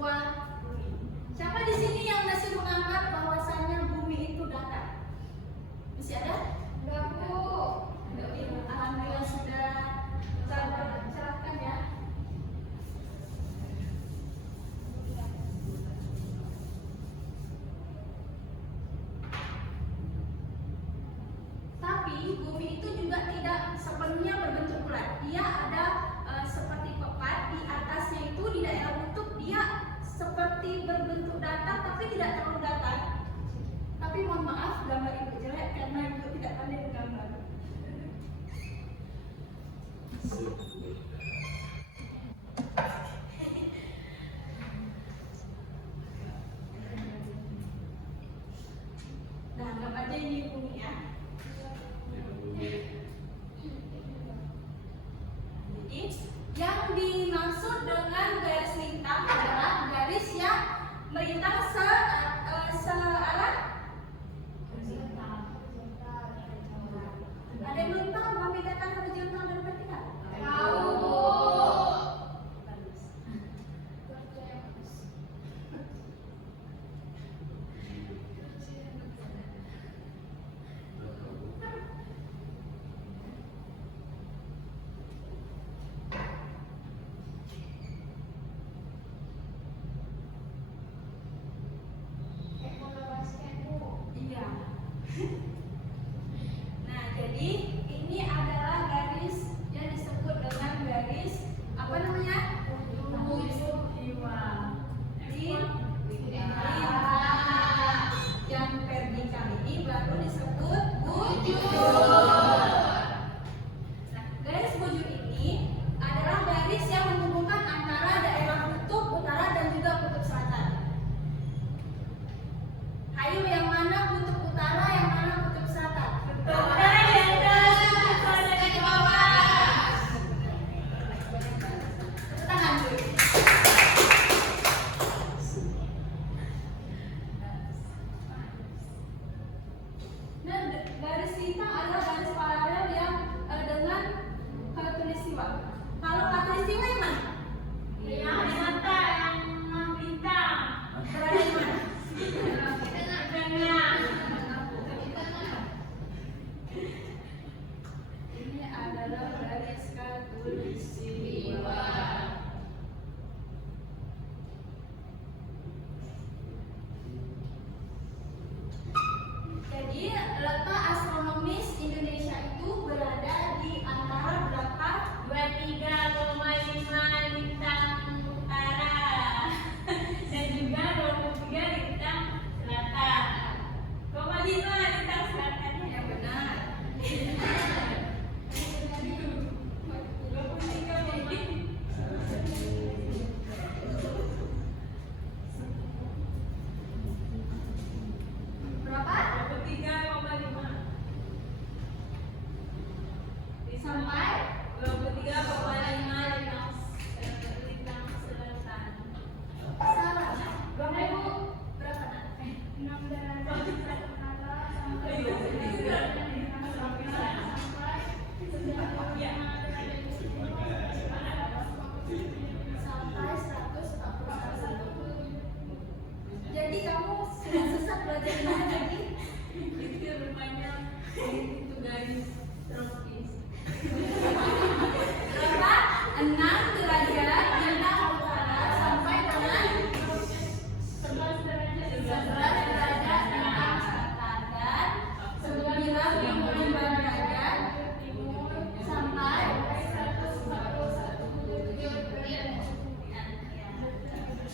sebuah bumi. Siapa di sini yang masih menganggap bahwasannya bumi itu datar? Masih ada? Enggak, Bu. Alhamdulillah sudah tercerahkan ya. Tapi bumi itu juga tidak sepenuhnya berbentuk bulat. Dia ada seperti pepat, di atasnya itu di daerah kutub dia seperti berbentuk datar tapi tidak terlalu datar. Tapi mohon maaf gambar ibu jelek karena ibu tidak pandai menggambar. Nah, anggap aja ini bumi ya. Jadi yang dimaksud dengan garis lintang adalah garis yang melintang searah. Ada yang belum tahu membedakan horizontal dan vertikal? Tahu. Iya. Nah, jadi ini adalah garis yang disebut dengan garis apa namanya? Yang vertikal ini baru disebut bujur. Nah, garis bujur ini adalah garis yang menghubungkan antara daerah kutub utara dan juga kutub selatan. Ayo, yang mana kutub utara, yang mana kutub selatan? Tangan dulu. Nah, garis lintang adalah garis paralel yang dengan khatulistiwa. Kalau khatulistiwa yang mana? Yang di mata, yang bintang. Berada di mana? Ini adalah garis khatulistiwa. Jadi letak astronomis Indonesia itu berada di antara berapa? 23,5 lintang utara dan juga 23 lintang selatan. 0,5 lintang selatannya yang benar. Berapa? 23,5 sampai 23,5 lintang selatan. Salah. Berapa Ibu? Berapa? 16 sampai 141. Jadi kamu sudah sesat belajarnya lagi. Itu rupanya itu garis tropis. Berapa? 6 derajat lintang utara sampai dengan 11 derajat lintang selatan dan 95 derajat sampai 141.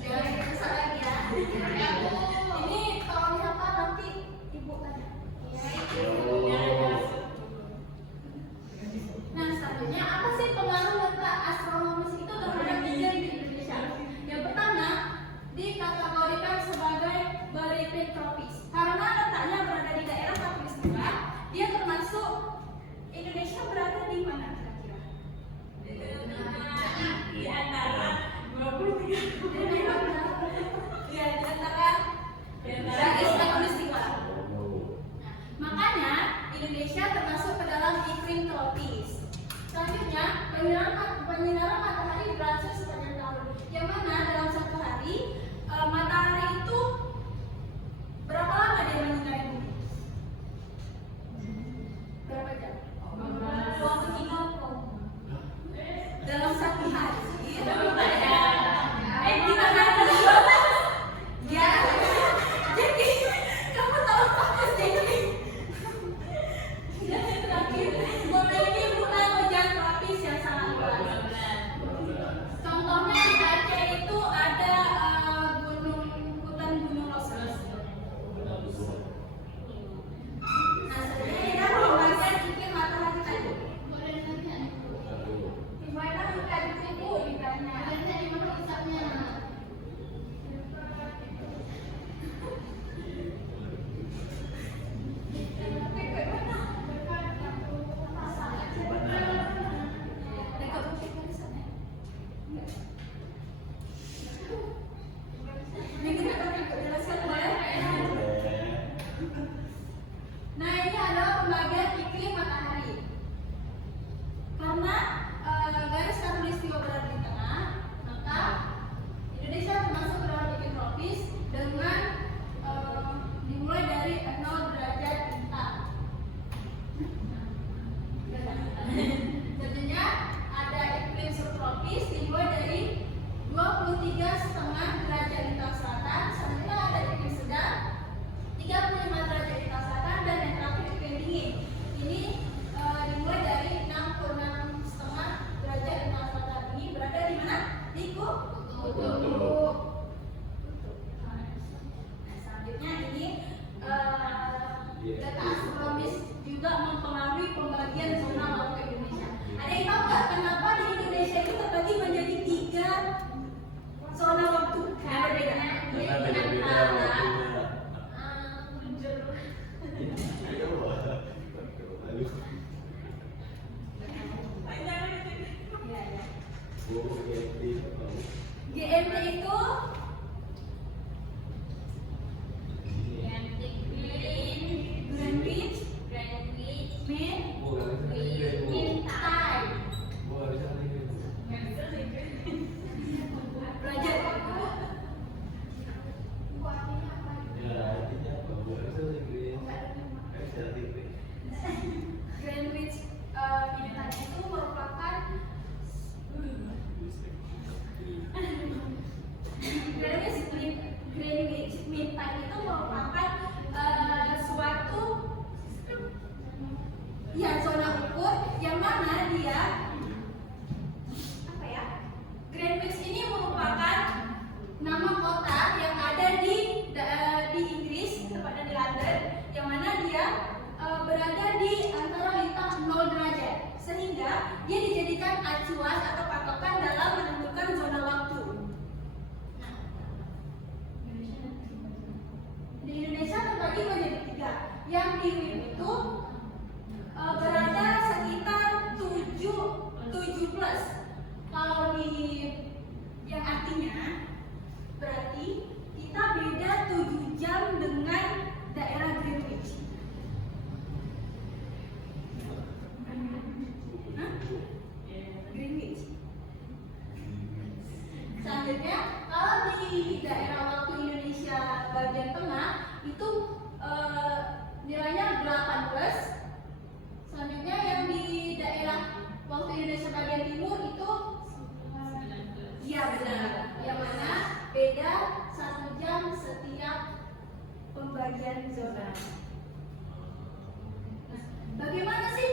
Jangan susah lagi ya. Ini kalau dihafal nanti Ibu tanya. Nah, selanjutnya apa sih pengaruh letak astronomis itu terhadap iklim di Indonesia? Yang pertama, dikategorikan sebagai beriklim tropis. Karena letaknya berada di daerah khatulistiwa, dia termasuk Indonesia berada di mana kira-kira? Di antara 23. Ya, di antara sebenarnya kalau di daerah waktu Indonesia bagian tengah itu nilainya 8+. Selanjutnya yang di daerah waktu Indonesia bagian timur itu iya benar, yang mana beda 1 jam setiap pembagian zona. Nah, bagaimana sih